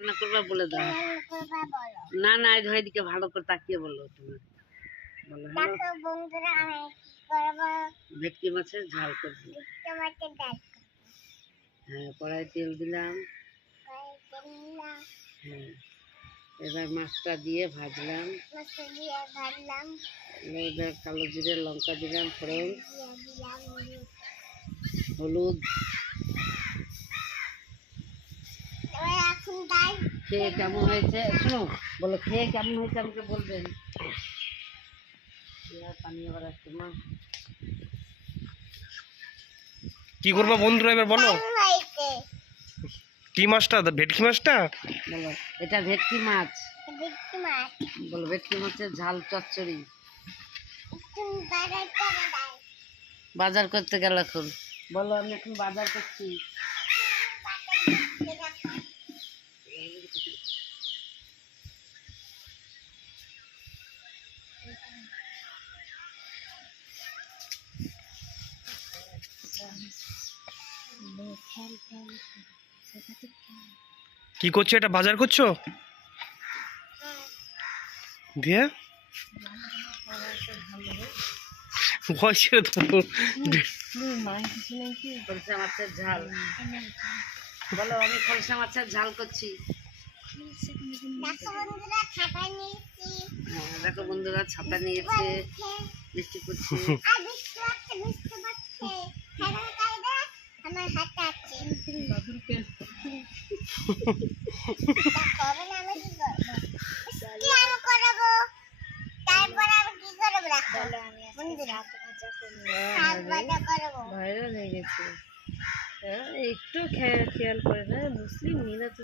রান্না করবা বলে দাও। না না, এদিকে ভালো করে তাকিয়ে বলো তুমি। বলো বন্ধুরা, আমি কি করব? ভেটকি মাছের ঝাল করব। হ্যাঁ, কড়াই তেল দিলাম। হ্যাঁ, এবার মাছটা দিয়ে ভাজলাম। এবার কালো জিরে লঙ্কা দিলাম, ফোড়ন, হলুদ। খেয়ে কেমন হয়েছে শোনো, বলো খেয়ে কেমন হয়েছে আমাকে বলবেন। পানি আবার আসছে মা। কি করবো বন্ধুরা এবার বলো? কি মাছটা? ভেটকি মাছটা বলো। এটা ভেটকি মাছ। বলো ভেটকি মাছের ঝাল চচ্চড়ি। বাজার করতে গেল এখন। বলো আমি এখন বাজার করছি। কি করছো? এটা বাজার করছো দিয়ে? খলসা মাছের ঝাল। বলো আমি খলসা মাছের ঝাল করছি। হ্যাঁ দেখো বন্ধুরা, ছাতা নিয়েছে, বৃষ্টি পড়ছে। ভাইরাল হয়ে গেছে। একটু খেয়াল করে না, মুসলিম মিনা তো